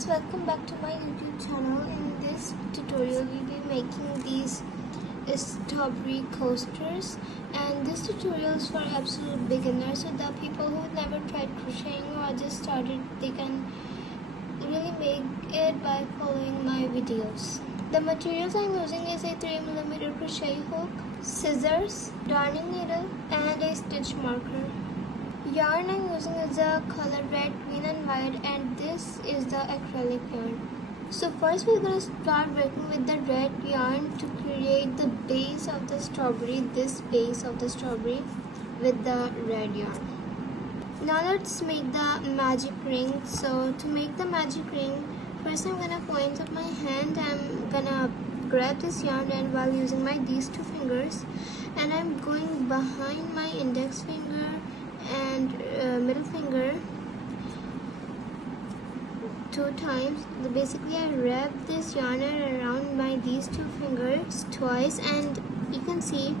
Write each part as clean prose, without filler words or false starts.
friends, welcome back to my YouTube channel. In this tutorial we'll be making these strawberry coasters, and this tutorial is for absolute beginners, so the people who never tried crocheting or just started, they can really make it by following my videos. The materials I'm using is a 3mm crochet hook, scissors, darning needle and a stitch marker. Yarn I'm using is a color red, green and white, and this is the acrylic yarn. So first we're going to start working with the red yarn to create the base of the strawberry, this base of the strawberry with the red yarn. Now let's make the magic ring. So to make the magic ring, first I'm going to point up my hand. I'm going to grab this yarn, and while using these two fingers, and I'm going behind my index finger and middle finger 2 times. Basically I wrap this yarn around these 2 fingers twice, and you can see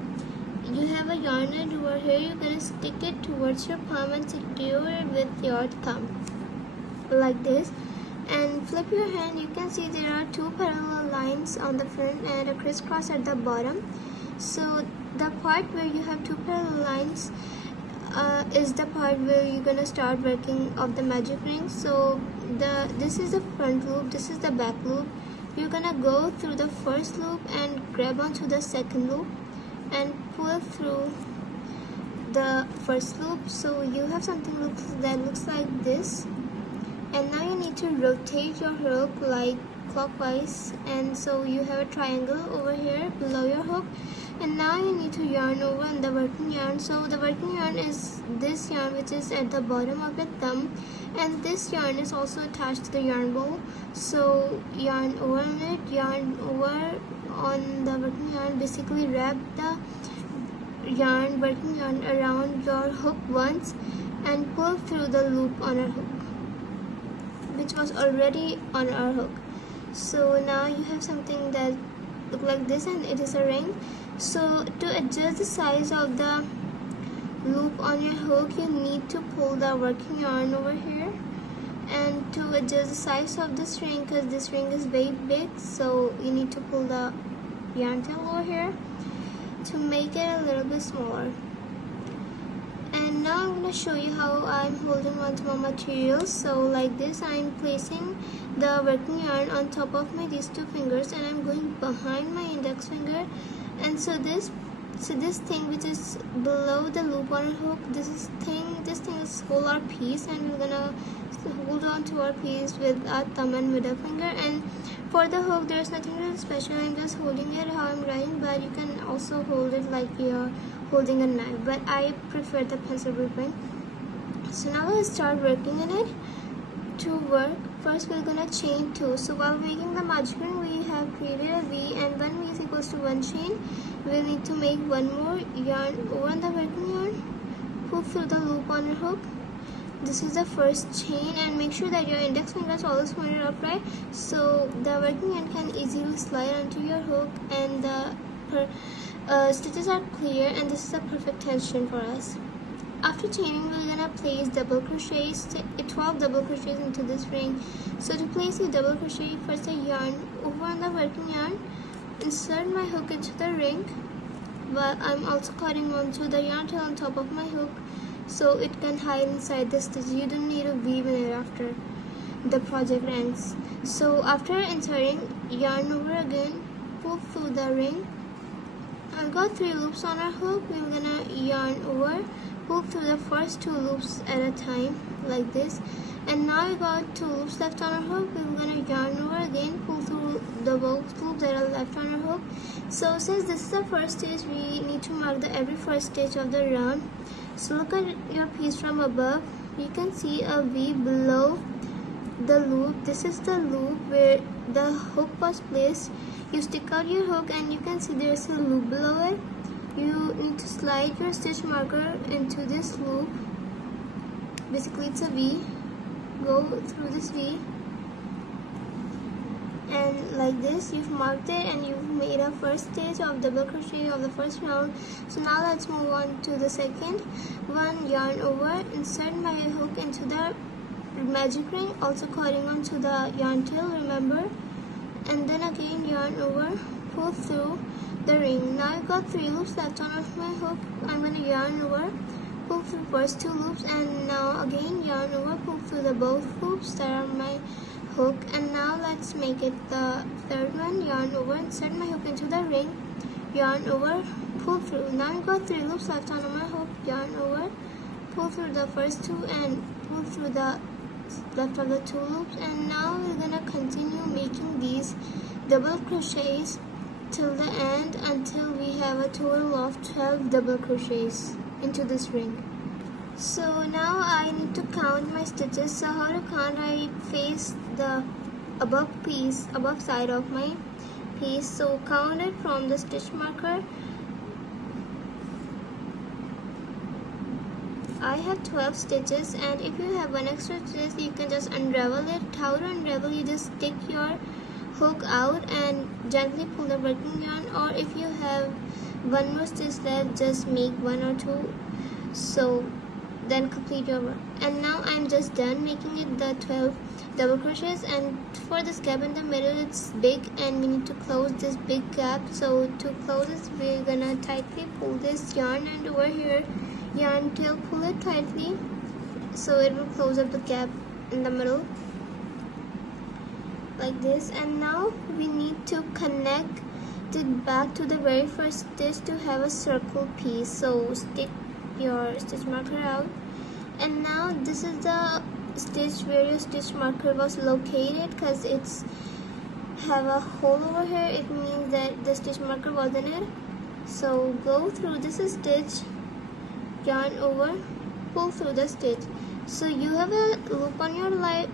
you have a yarn end over here. You're gonna stick it towards your palm and secure it with your thumb like this, and flip your hand. You can see there are 2 parallel lines on the front and a crisscross at the bottom. So the part where you have 2 parallel lines is the part where you're gonna start working of the magic ring. So this is the front loop, this is the back loop. You're gonna go through the first loop and grab onto the second loop and pull through the first loop. So you have something that looks like this, and now you need to rotate your hook like clockwise, and so you have a triangle over here below your hook. And now you need to yarn over on the working yarn. So the working yarn is this yarn which is at the bottom of your thumb, and this yarn is also attached to the yarn bowl. So yarn over on it, yarn over on the working yarn. Basically wrap the working yarn around your hook once and pull through the loop on our hook, which was already on our hook. So now you have something that look like this, and it is a ring. So to adjust the size of the loop on your hook, you need to pull the working yarn over here, and to adjust the size of this ring, because this ring is very big, so you need to pull the yarn tail over here to make it a little bit smaller. And now I'm going to show you how I'm holding on to my materials. So like this, I'm placing the working yarn on top of these 2 fingers, and I'm going behind my index finger. And so this thing which is below the loop on our hook, this thing is hold our piece, and we're gonna hold on to our piece with our thumb and middle finger. And for the hook, there's nothing really special. I'm just holding it how I'm writing, but you can also hold it like you're holding a knife, but I prefer the pencil grip pen. So now let's start working in it. To work, first we're gonna chain 2. So while making the magic ring, we have created a V, and 1 V is equals to 1 chain. We need to make 1 more yarn over on the working yarn, pull through the loop on your hook. This is the first chain, and make sure that your index finger is always pointed upright, so the working yarn can easily slide onto your hook, and the stitches are clear, and this is a perfect tension for us. After chaining, we're gonna place double crochets, 12 double crochets into this ring. So to place a double crochet, first I yarn over on the working yarn, insert my hook into the ring, but I'm also cutting onto the yarn tail on top of my hook, so it can hide inside the stitch. You don't need to weave in it after the project ends. So after inserting, yarn over again, pull through the ring. I've got 3 loops on our hook. We're gonna yarn over, pull through the first 2 loops at a time like this, and now we got 2 loops left on our hook. We're gonna yarn over again, pull through the both loops that are left on our hook. So since this is the first stage, we need to mark every first stage of the round. So look at your piece from above. You can see a V below the loop. This is the loop where the hook was placed. You stick out your hook, and you can see there's a loop below it. You need to slide your stitch marker into this loop. Basically it's a V. Go through this V, and like this you've marked it, and you've made a first stage of double crochet of the first round. So now let's move on to the second one. Yarn over, insert my hook into the magic ring, also cording on to the yarn tail, remember, and then again yarn over, pull through the ring. Now I've got 3 loops left on of my hook. I'm going to yarn over, pull through first 2 loops, and now again yarn over, pull through the both loops that are my hook. And now let's make it the third one. Yarn over, insert my hook into the ring, yarn over, pull through. Now I've got 3 loops left on my hook. Yarn over, pull through the first 2 and pull through the left of the 2 loops. And now we're gonna continue making these double crochets till the end until we have a total of 12 double crochets into this ring. So now I need to count my stitches. So how to count? I face the above side of my piece, so count it from the stitch marker. I have 12 stitches, and if you have one extra stitch you can just unravel it. How to unravel? You just stick your hook out and gently pull the working yarn, or if you have one more stitch left, just make 1 or 2, so then complete your work. And now I'm just done making it the 12 double crochets, and for this gap in the middle it's big and we need to close this big gap. So to close this we're gonna tightly pull this yarn, and over here yarn tail, pull it tightly so it will close up the gap in the middle like this. And now we need to connect it back to the very first stitch to have a circle piece, so stick your stitch marker out. And now this is the stitch where your stitch marker was located, because it's have a hole over here, it means that the stitch marker was in it. So go through this stitch, yarn over, pull through the stitch. So you have a loop on your left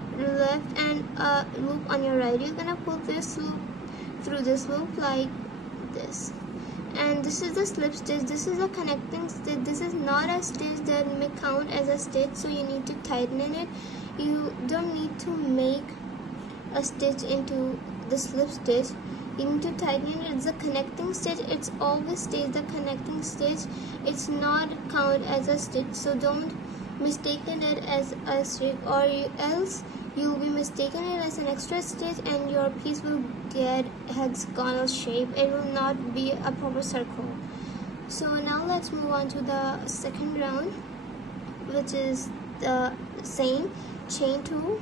and a loop on your right. You're gonna pull this loop through this loop like this, and this is the slip stitch. This is a connecting stitch. This is not a stitch that may count as a stitch, so you need to tighten it. You don't need to make a stitch into the slip stitch. You need to tighten it. It's a connecting stitch. It's always stays the connecting stitch. It's not count as a stitch, so don't mistaken it as a stitch, or else you will be mistaken it as an extra stitch and your piece will get hexagonal shape. It will not be a proper circle. So now let's move on to the second round, which is the same chain 2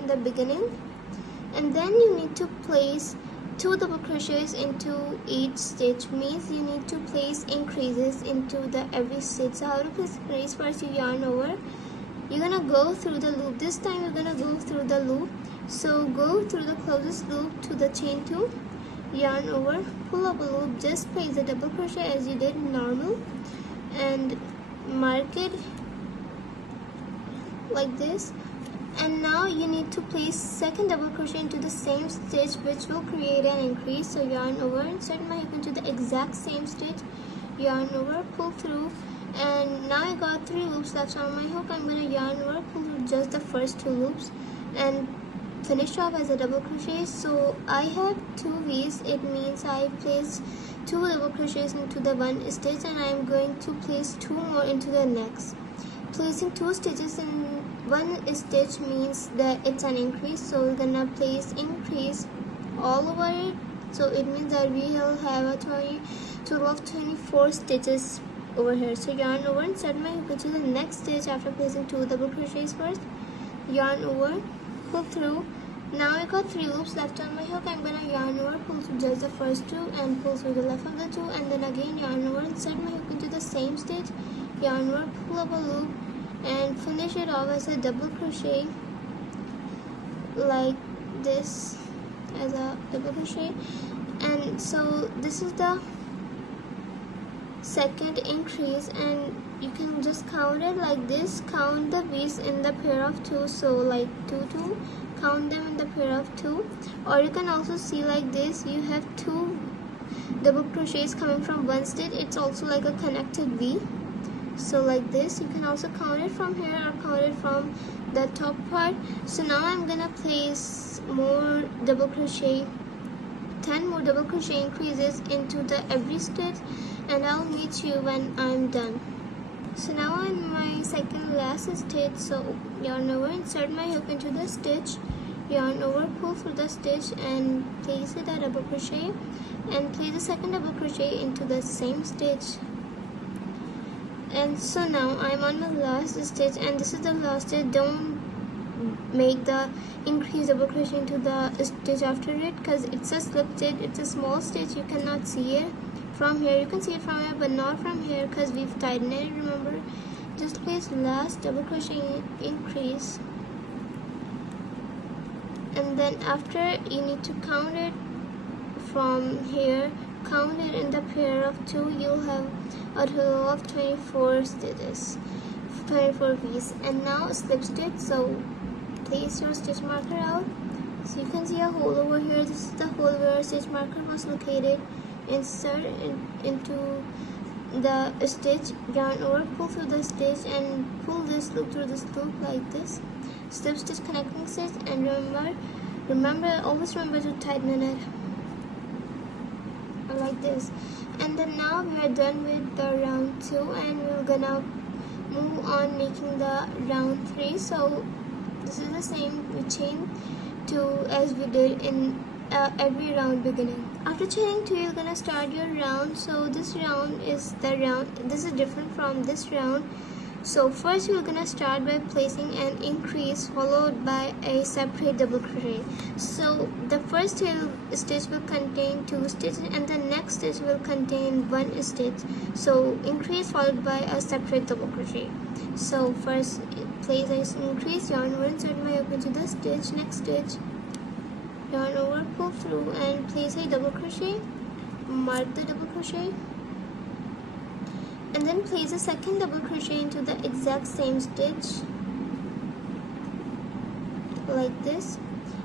in the beginning, and then you need to place 2 double crochets into each stitch, means you need to place increases into the every stitch. So how to place increase? First you yarn over, you're gonna go through the loop. This time you're gonna go through the loop, so go through the closest loop to the chain 2, yarn over, pull up a loop, just place a double crochet as you did normal and mark it like this. And now you need to place second double crochet into the same stitch, which will create an increase. So yarn over, insert my hook into the exact same stitch, yarn over, pull through, and now I got 3 loops left on my hook. I'm going to yarn over, pull through just the first 2 loops and finish off as a double crochet. So I have 2 V's. It means I placed 2 double crochets into the one stitch, and I'm going to place 2 more into the next. Placing 2 stitches in one stitch means that it's an increase, so we're gonna place increase all over it. So it means that we will have a total of 24 stitches over here. So yarn over, insert my hook into the next stitch after placing 2 double crochets first, yarn over, pull through. Now I got 3 loops left on my hook. I'm gonna yarn over, pull through just the first 2 and pull through the left of the 2, and then again yarn over, insert my hook into the same stitch, yarn over, pull up a loop and finish it off as a double crochet like this, as a double crochet. And so this is the second increase, and you can just count it like this. Count the V's in the pair of 2, so like 2 2, count them in the pair of 2, or you can also see like this. You have 2 double crochets coming from one stitch. It's also like a connected V. So like this, you can also count it from here or count it from the top part. So now I'm gonna place more double crochet, 10 more double crochet increases into the every stitch, and I'll meet you when I'm done. So now in my second last stitch, so yarn over, insert my hook into the stitch, yarn over, pull through the stitch and place it a double crochet, and place the second double crochet into the same stitch. And so now I'm on my last stitch, and this is the last stitch. Don't make the increase double crochet into the stitch after it, because it's a slip stitch, it's a small stitch, you cannot see it from here. You can see it from here but not from here because we've tightened it. Remember, just place last double crochet increase, and then after you need to count it from here, count it in the pair of 2. You'll have a total of 24 stitches, 24 V's. And now slip stitch, so place your stitch marker out. So you can see a hole over here. This is the hole where our stitch marker was located. Insert into the stitch, yarn over, pull through the stitch and pull this loop through this loop like this. Slip stitch, connecting stitch, and always remember to tighten it like this. And then now we are done with the round 2, and we're gonna move on making the round 3. So this is the same, we chain 2 as we did in every round beginning. After chaining 2, you're gonna start your round. So this round is the round, this is different from this round. So first you're gonna start by placing an increase followed by a separate double crochet. So the first stitch will contain 2 stitches and the next stitch will contain 1 stitch. So increase followed by a separate double crochet. So first place an increase, yarn over, insert my hook into the stitch, next stitch, yarn over, pull through and place a double crochet, mark the double crochet, and then place a second double crochet into the exact same stitch like this.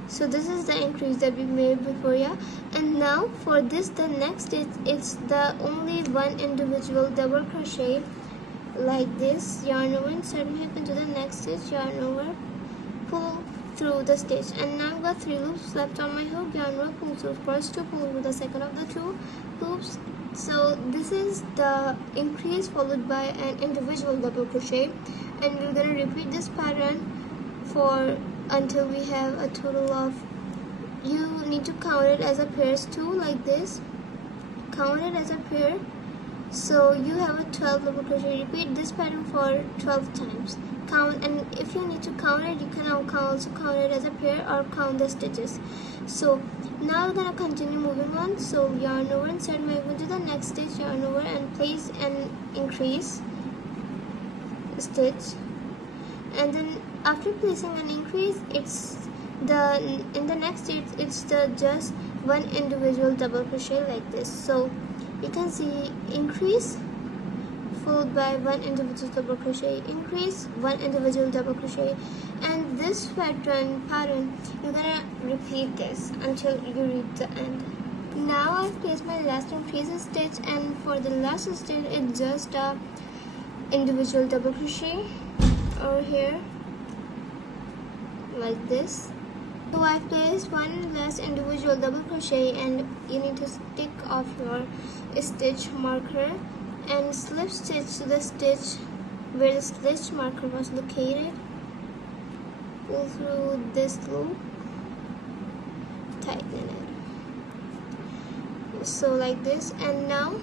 So this is the increase that we made before, yeah. And now for this, the next stitch, it's the only one individual double crochet like this, yarn over, insert my hook into the next stitch, yarn over, pull through the stitch. And now I've got 3 loops left on my hook, yarn over, pull through first 2, pull through the second of the 2 loops. So this is the increase followed by an individual double crochet, and we're going to repeat this pattern for until we have a total of, you need to count it as a pairs too, like this, count it as a pair. So you have a 12 double crochet. Repeat this pattern for 12 times. Count, and if you need to count it, you can also count it as a pair or count the stitches. So now we're gonna continue moving on. So yarn over, insert my hook into the next stitch, yarn over, and place an increase stitch. And then after placing an increase, in the next stitch it's just one individual double crochet like this. So you can see increase followed by one individual double crochet, increase, one individual double crochet, and this pattern you're gonna repeat this until you reach the end. Now I've placed my last increase stitch, and for the last stitch it's just a individual double crochet over here like this. So I've placed one last individual double crochet, and you need to stick off your stitch marker and slip stitch to the stitch where the stitch marker was located. Pull through this loop, tighten it. So like this, and now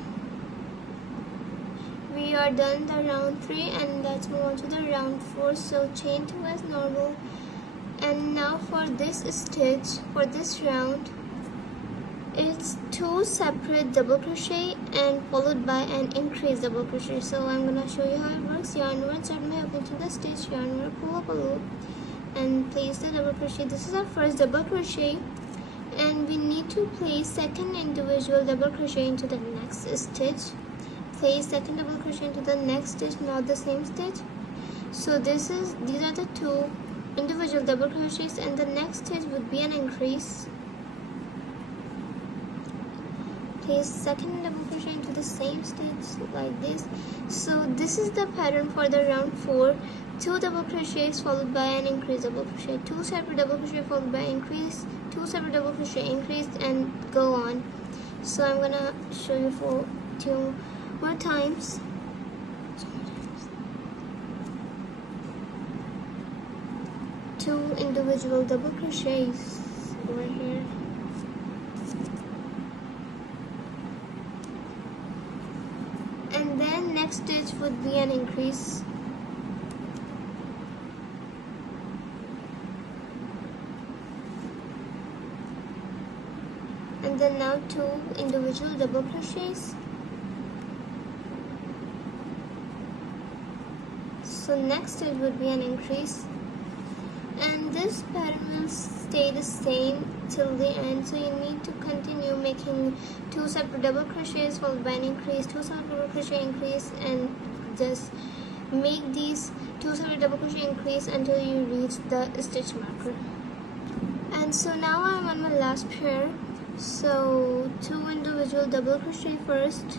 we are done the round 3, and let's move on to the round 4. So chain 2 as normal. And now for this stitch, for this round, it's 2 separate double crochet and followed by an increased double crochet. So I'm gonna show you how it works. Yarn over, insert my hook into the stitch, yarn over, pull up a loop and place the double crochet. This is our first double crochet, and we need to place second individual double crochet into the next stitch. Place second double crochet into the next stitch, not the same stitch. So these are the 2 individual double crochets, and the next stitch would be an increase. Place second double crochet into the same stitch like this. So this is the pattern for the round 4. 2 double crochets followed by an increase double crochet, 2 separate double crochet followed by increase, 2 separate double crochet, increase, and go on. So I'm gonna show you for 2 more times. 2 individual double crochets over here. And then next stitch would be an increase. And then now 2 individual double crochets. So next stitch would be an increase, and this pattern will stay the same till the end. So you need to continue making 2 separate double crochets followed by an increase, 2 separate double crochet increase, and just make these 2 separate double crochet increase until you reach the stitch marker. And so now I'm on my last pair. So 2 individual double crochet first,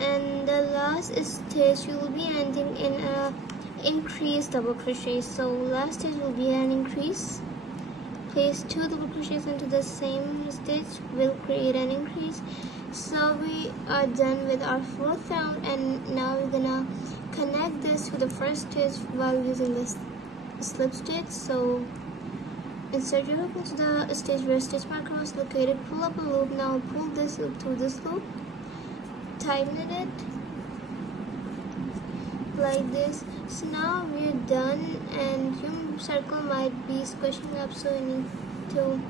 and the last stitch you will be ending in a increase double crochet. So last stitch will be an increase. Place 2 double crochets into the same stitch, will create an increase. So we are done with our 4th round, and now we're gonna connect this to the first stitch while using this slip stitch. So insert your hook into the stitch where stitch marker was located, pull up a loop. Now pull this loop through this loop, tighten it like this. So now we're done, and your circle might be squishing up, so you need to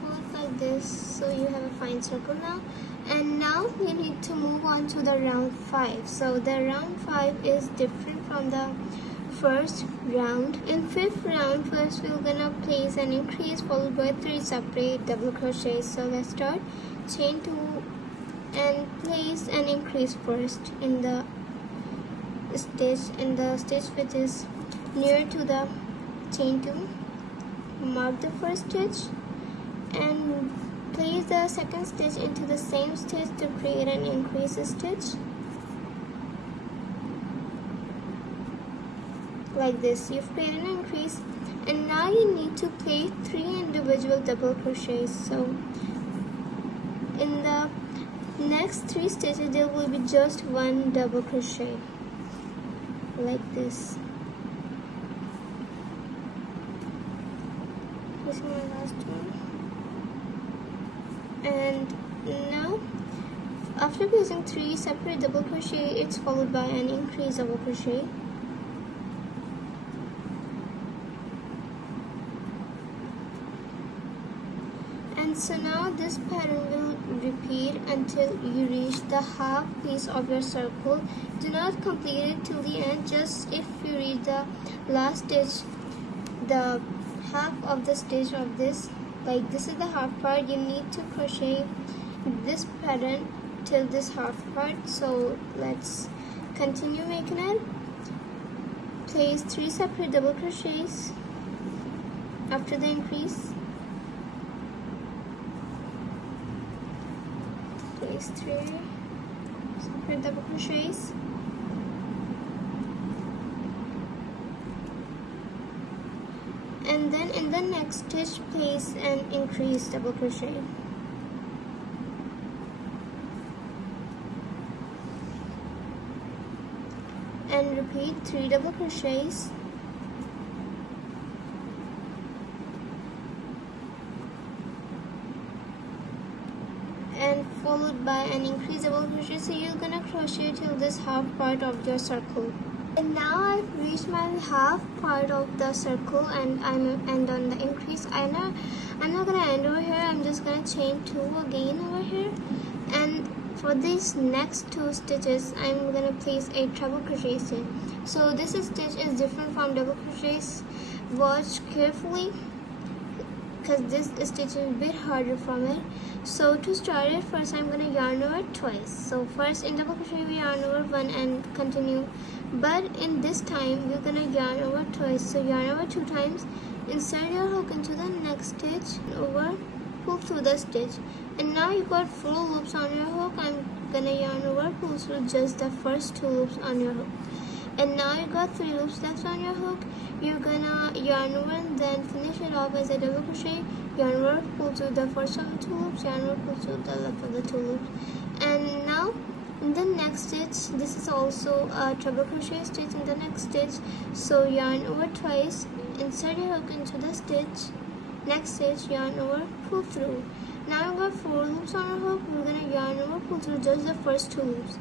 pull it like this so you have a fine circle now. And now we need to move on to the round 5. So the round 5 is different from the first round. In 5th round, first we're gonna place an increase followed by 3 separate double crochets. So let's start. Chain 2 and place an increase first in the stitch which is near to the chain 2. Mark the first stitch and place the second stitch into the same stitch to create an increase stitch. Like this, you've created an increase, and now you need to place 3 individual double crochets. So in the next 3 stitches there will be just 1 double crochet, like this. This is my last one. And now after using 3 separate double crochet, it's followed by an increase double crochet. And so now this pattern will repeat until you reach the half piece of your circle. Do not complete it till the end. Just if you reach the last stitch, the half of the stitch of this, like this is the half part, you need to crochet this pattern till this half part. So let's continue making it. Place 3 separate double crochets after the increase. Place 3 separate double crochets, and then in the next stitch place an increase double crochet, and repeat 3 double crochets, and followed by an increase double crochet. So you're gonna crochet till this half part of your circle. And now I've reached my half part of the circle, and I'm end on the increase. I'm not gonna end over here. I'm just gonna chain 2 again over here, and for these next 2 stitches I'm gonna place a treble crochet stitch. So this stitch is different from double crochets. Watch carefully because this stitch is a bit harder from it. So to start it, first I'm gonna yarn over twice. So first in double crochet we yarn over 1 and continue, but in this time we're gonna yarn over twice. So yarn over 2 times, insert your hook into the next stitch, over, pull through the stitch, and now you got 4 loops on your hook. I'm gonna yarn over, pull through just the first 2 loops on your hook, and now you got 3 loops left on your hook. You're gonna yarn over and then finish it off as a double crochet, yarn over, pull through the first of the 2 loops, yarn over, pull through the left of the 2 loops. And now in the next stitch, this is also a treble crochet stitch in the next stitch. So yarn over twice, insert your hook into the stitch, next stitch, yarn over, pull through. Now I've got 4 loops on our hook. We're gonna yarn over, pull through just the first 2 loops.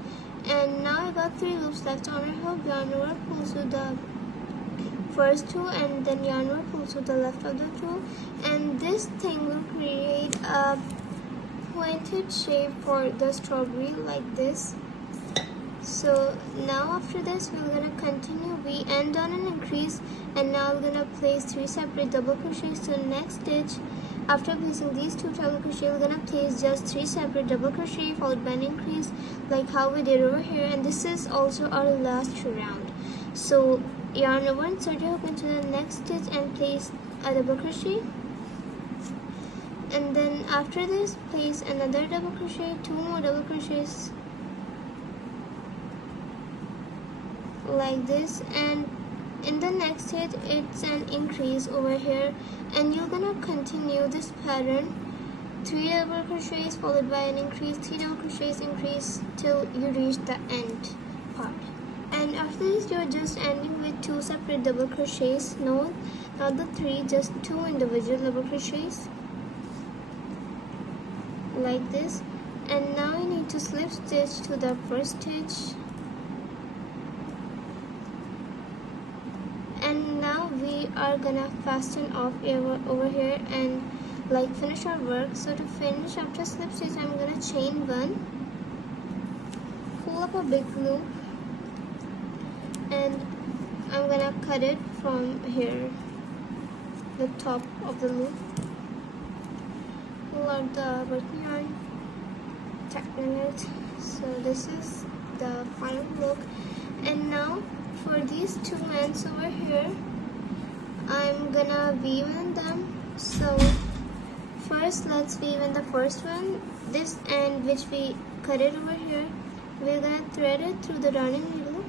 And now I got 3 loops left on our hook. Yarn over, pull through the first 2, and then yarn over, pull through the left of the 2. And this thing will create a pointed shape for the strawberry like this. So now after this we're gonna continue. We end on an increase, and now we're gonna place 3 separate double crochets to the next stitch. After placing these 2 double crochet, we're gonna place just 3 separate double crochet followed by an increase, like how we did over here. And this is also our last round. So yarn over, insert your hook into the next stitch and place a double crochet. And then after this, place another double crochet, 2 more double crochets like this. And in the next stitch, it's an increase over here, and you're gonna continue this pattern, 3 double crochets followed by an increase, 3 double crochets, increase till you reach the end part. And after this, you're just ending with 2 separate double crochets. No, not the 3, just 2 individual double crochets like this. And now you need to slip stitch to the first stitch. And now we are gonna fasten off over here and like finish our work. So to finish, after slip stitch, I'm gonna chain 1, pull up a big loop, and I'm gonna cut it from here, the top of the loop. Pull out the working yarn, tighten it. So this is the final look. And now for these 2 ends over here, I'm gonna weave in them. So first let's weave in the first one. This end which we cut it over here, we're gonna thread it through the darning needle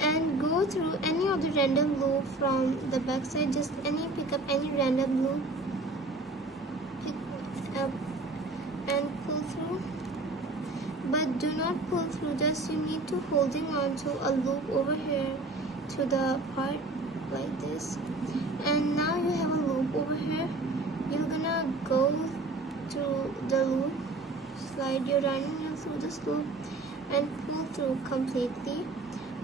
and go through any of the random loop from the back side. Just pick up any random loop, pick up and pull through. But do not pull through, just you need to holding on to a loop over here to the part like this. And now you have a loop over here. You're gonna go through the loop, slide your darning needle through this loop and pull through completely.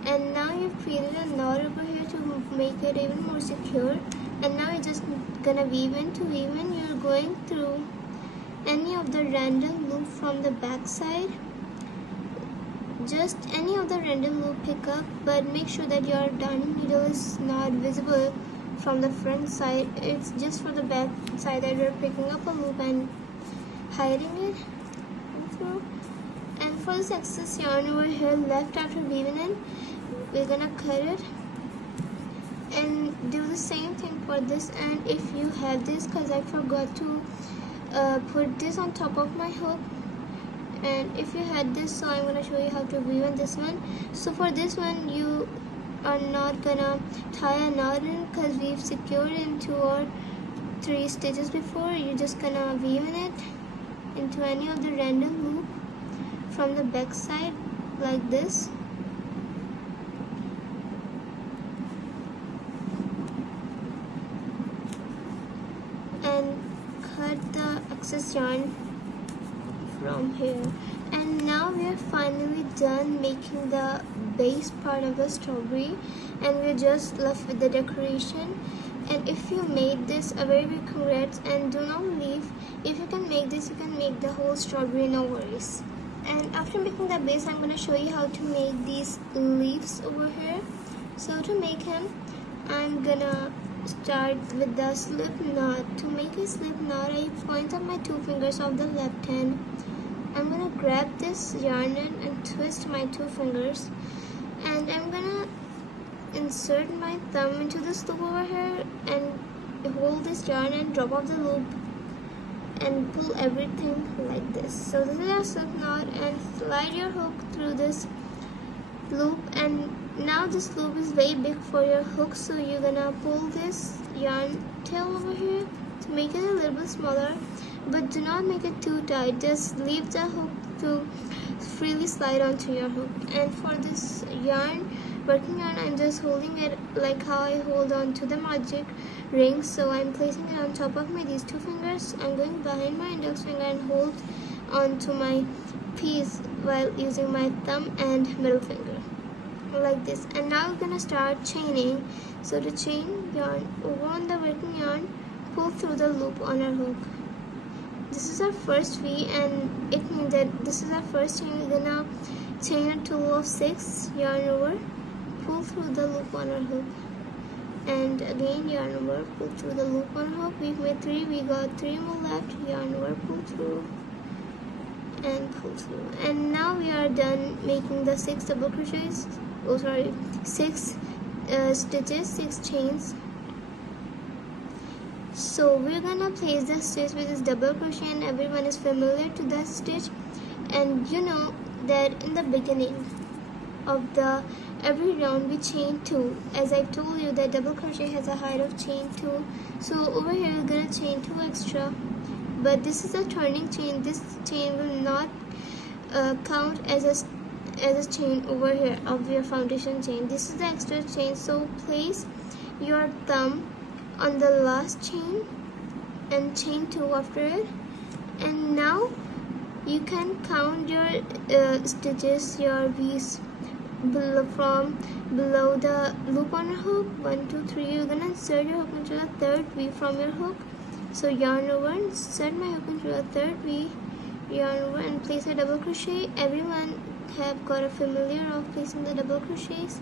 And now you've created a knot over here to make it even more secure. And now you're just gonna weave in. To weave in, you're going through any of the random loop from the back side. Just any of the random loop pick up, but make sure that your darning needle is not visible from the front side. It's just for the back side that you're picking up a loop and hiding it through. And for this excess yarn over here left after weaving in, we're gonna cut it and do the same thing for this end. If you have this, because I forgot to put this on top of my hook, and if you had this, so I'm gonna show you how to weave in this one. So for this one, you are not gonna tie a knot in because we've secured in 2 or 3 stitches before. You're just gonna weave in it into any of the random loop from the back side like this. And cut the excess yarn from here. And now we are finally done making the base part of the strawberry, and we're just left with the decoration. And if you made this, a very big congrats, and do not leave. If you can make this, you can make the whole strawberry, no worries. And after making the base, I'm going to show you how to make these leaves over here. So to make them, I'm gonna start with the slip knot. To make a slip knot, I point up my 2 fingers of the left hand. I'm gonna grab this yarn end and twist my 2 fingers, and I'm gonna insert my thumb into this loop over here and hold this yarn and drop off the loop and pull everything like this. So this is our slip knot, and slide your hook through this loop. And now this loop is very big for your hook, so you're gonna pull this yarn tail over here to make it a little bit smaller. but do not make it too tight. Just leave the hook to freely slide onto your hook. And for this working yarn, I'm just holding it like how I hold on to the magic ring. So I'm placing it on top of these two fingers. I'm going behind my index finger and hold onto my piece while using my thumb and middle finger like this. And now we're gonna start chaining. So to chain yarn over on the working yarn, pull through the loop on our hook. This is our first V, and it means that this is our first chain. We're gonna chain a total of 6, yarn over, pull through the loop on our hook, and again yarn over, pull through the loop on our hook. We've made 3, we got 3 more left, yarn over, pull through, and pull through. And now we are done making the 6 double crochets, 6 stitches, 6 chains. So we're gonna place the stitch with this double crochet, and everyone is familiar to that stitch. And you know that in the beginning of every round we chain 2. As I told you that double crochet has a height of chain 2. So over here we're gonna chain 2 extra. But this is a turning chain. This chain will not count as a chain over here of your foundation chain. This is the extra chain. So place your thumb on the last chain and chain 2 after it. And now you can count your stitches, your V's from below the loop on your hook. 1, 2, 3. You're gonna insert your hook into the third V from your hook. So yarn over, insert my hook into the third V, yarn over, and place a double crochet. Everyone have got a familiar of placing the double crochets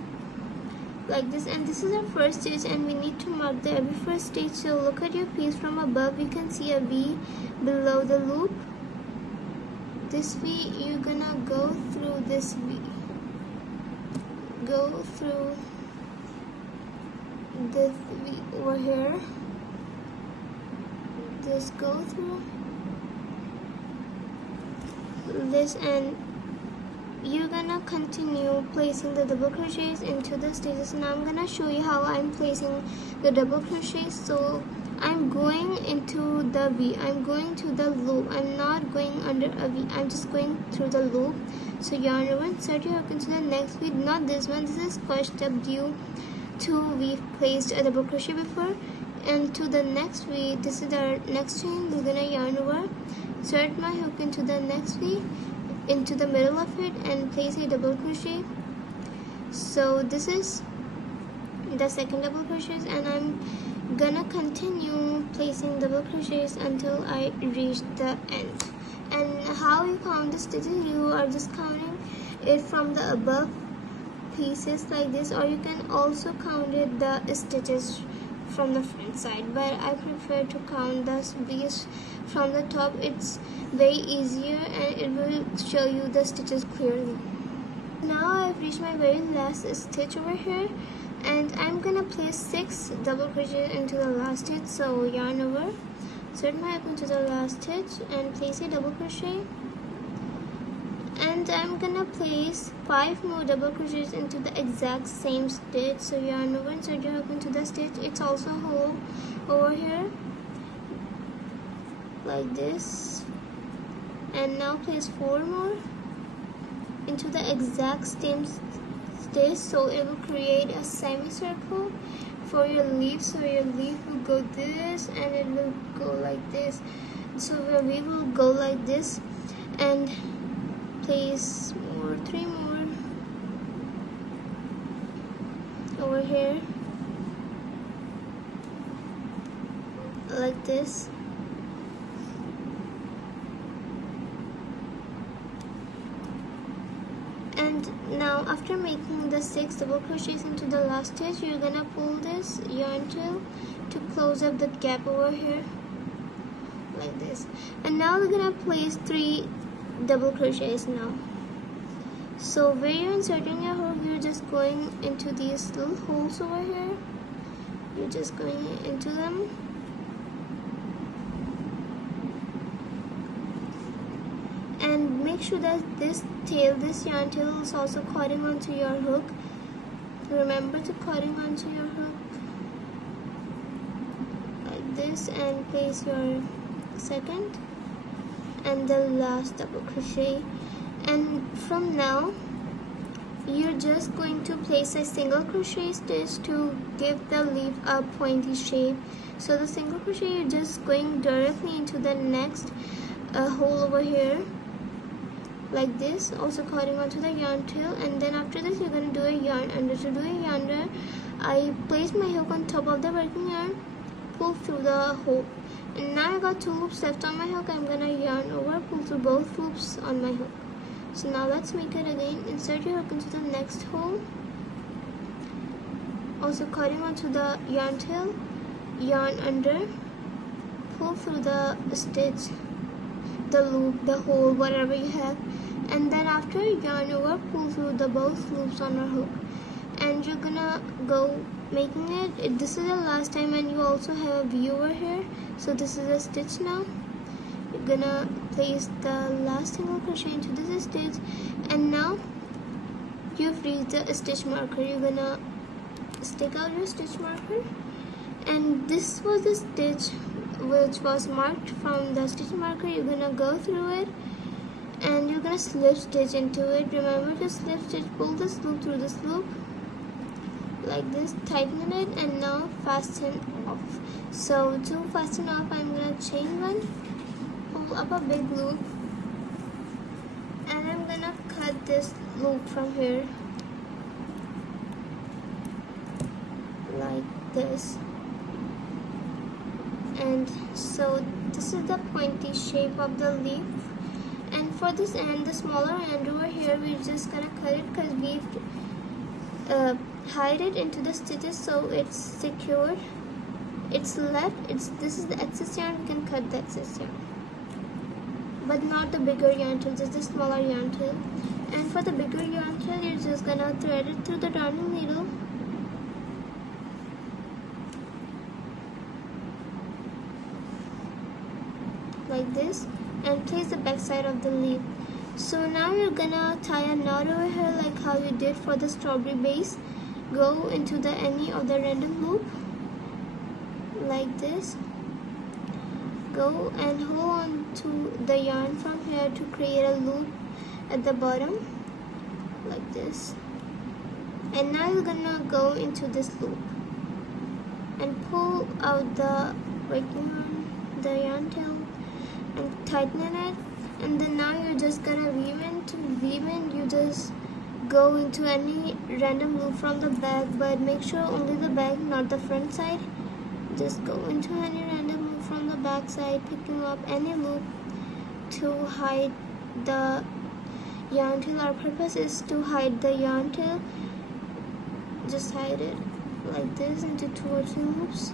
like this. And this is our first stitch, and we need to mark the every first stitch. So look at your piece from above. You can see a V below the loop. This V, you're gonna go through this V, go through this V over here, just go through this, and you're gonna continue placing the double crochets into the stitches. Now I'm gonna show you how I'm placing the double crochets. So I'm going into the V, I'm going to the loop, I'm not going under a V, I'm just going through the loop. So yarn over, insert your hook into the next V, not this one, this is squashed up due to we've placed a double crochet before. And to the next V, this is our next chain. We're gonna yarn over, insert my hook into the next V, into the middle of it, and place a double crochet. So this is the second double crochet, and I'm gonna continue placing double crochets until I reach the end. And how you count the stitches, you are just counting it from the above pieces like this, or you can also count it the stitches from the front side, but I prefer to count the stitches from the top. It's way easier and it will show you the stitches clearly. Now I've reached my very last stitch over here, and I'm gonna place 6 double crochets into the last stitch. So yarn over, insert my hook into the last stitch, and place a double crochet. And I'm gonna place 5 more double crochets into the exact same stitch. So yarn over, insert your hook into the stitch. It's also a hole over here like this. And now place 4 more into the exact same stitch. So it will create a semicircle for your leaf. So your leaf will go this, and it will go like this. So your leaf will go like this, and place 3 more over here like this. And now after making the 6 double crochets into the last stitch, you're gonna pull this yarn tail to close up the gap over here like this. And now we're gonna place 3 double crochets now. So where you're inserting your hook, you're just going into these little holes over here. You're just going into them. And make sure that this yarn tail is also cutting onto your hook. Remember to cutting onto your hook like this, and place your second and the last double crochet. And from now you're just going to place a single crochet stitch to give the leaf a pointy shape. So the single crochet, you're just going directly into the next hole over here like this, also cutting onto the yarn tail, and then after this you're going to do a yarn under. To do a yarn under, I place my hook on top of the working yarn, pull through the hole, and now I got 2 loops left on my hook. I'm gonna yarn over, pull through both loops on my hook. So now let's make it again. Insert your hook into the next hole, also cutting onto the yarn tail, yarn under, pull through the stitch, the loop, the hole, whatever you have, and then after yarn over, pull through the both loops on our hook, and you're gonna go making it. This is the last time, and you also have a V over here, so this is a stitch now. You're gonna place the last single crochet into this stitch, and now you've reached the stitch marker. You're gonna stick out your stitch marker, and this was the stitch which was marked from the stitch marker. You're gonna go through it and you're gonna slip stitch into it. Remember to slip stitch, pull this loop through this loop like this, tighten it, and now fasten off. So to fasten off, I'm gonna chain one, pull up a big loop, and I'm gonna cut this loop from here like this. And so this is the pointy shape of the leaf, and for this end, the smaller end over here, we're just gonna cut it because we've hide it into the stitches so it's secured. It's left, this is the excess yarn. We can cut the excess yarn, but not the bigger yarn tail, just the smaller yarn tail. And for the bigger yarn tail, you're just gonna thread it through the darning needle like this, and place the back side of the leaf. So now you're gonna tie a knot over here like how you did for the strawberry base. Go into the any of the random loop like this, go and hold on to the yarn from here to create a loop at the bottom like this, and now you're gonna go into this loop and pull out the working yarn, the yarn tail, and tighten it, and then now you're just gonna weave in. To weave in, you just go into any random loop from the back, but make sure only the back, not the front side. Just go into any random loop from the back side, picking up any loop to hide the yarn tail. Our purpose is to hide the yarn tail. Just hide it like this into 2 or 3 loops.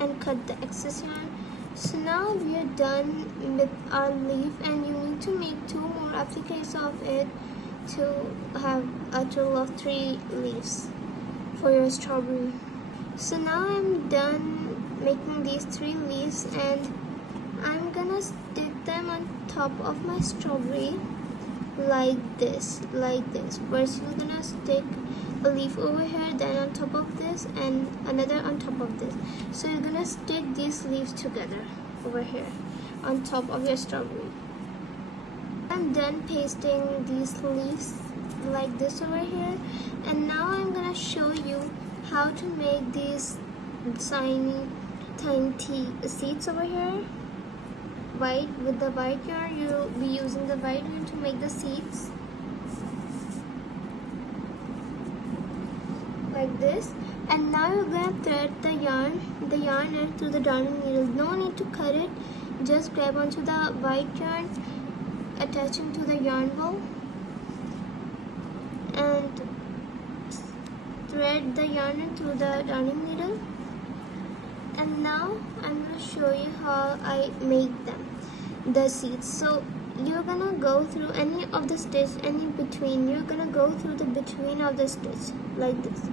And cut the excess yarn. So now we are done with our leaf, and you need to make 2 more appliques of it to have a total of 3 leaves for your strawberry. So now I'm done making these 3 leaves, and I'm gonna stick them on top of my strawberry like this. First you're gonna stick a leaf over here, then on top of this, and another on top of this. So you're gonna stick these leaves together over here on top of your strawberry. I'm done pasting these leaves like this over here, and now I'm gonna show you how to make these tiny seeds over here. White, with the white yarn, you'll be using the white yarn to make the seeds like this. And now you're gonna thread the yarn end through the darning needle. No need to cut it, just grab onto the white yarn, attaching to the yarn ball, and thread the yarn end through the darning needle. And now I'm going to show you how I make them, the seeds. So you're gonna go through any of the stitch, any between, you're gonna go through the between of the stitch like this.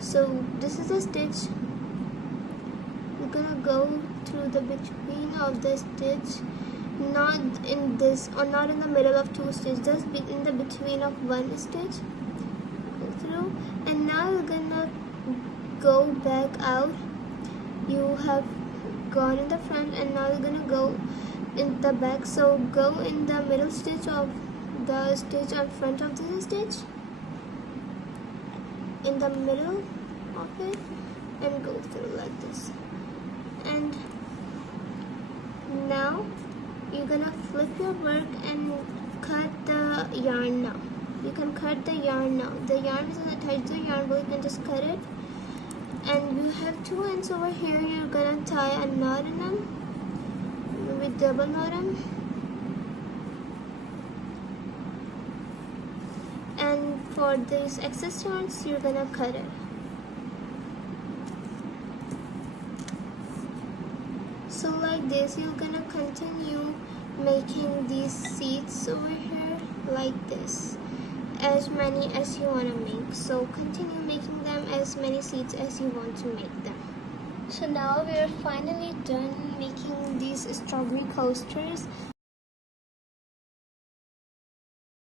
So this is the stitch, you're gonna go through the between of the stitch, not in this or not in the middle of 2 stitches, just in the between of 1 stitch. Go through, and now you're gonna go back out you have gone in the front, and now you're gonna go in the back. So go in the middle stitch of the stitch on front of this stitch, in the middle of it, and go through like this. And now you're gonna flip your work and cut the yarn now. You can cut the yarn now. The yarn is gonna touch the yarn, but you can just cut it. And you have two ends over here. You're gonna tie a knot in them. With double knot them. And for these excess yarns, you're gonna cut it. So like this, you're gonna continue making these seats over here like this, as many as you want to make. So continue making them as many seats as you want to make them. So now we are finally done making these strawberry coasters.